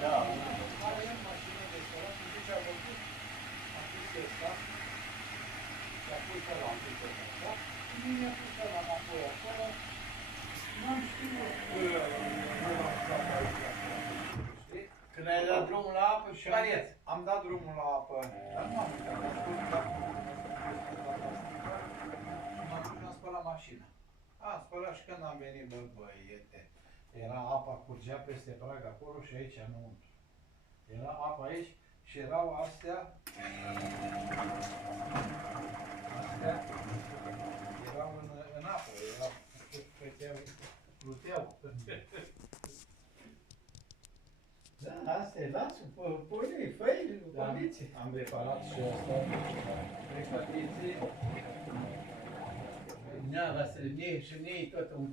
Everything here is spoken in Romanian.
Da. Când ai dat drumul la apă și am dat drumul la apă. Dar nu am uitat, am spus, m-am dus și am spălat mașina. Am spălat și când am venit, bă, băiete. Era apa, curgea peste prag acolo și aici înăuntru. Era apa aici și erau astea. Astea erau în apă, erau, pluteau. Da, asta e, lasă, pune-i, fă-i, condiții. Am reparat și asta. Precatiție. Da, Vasile, și ne tot un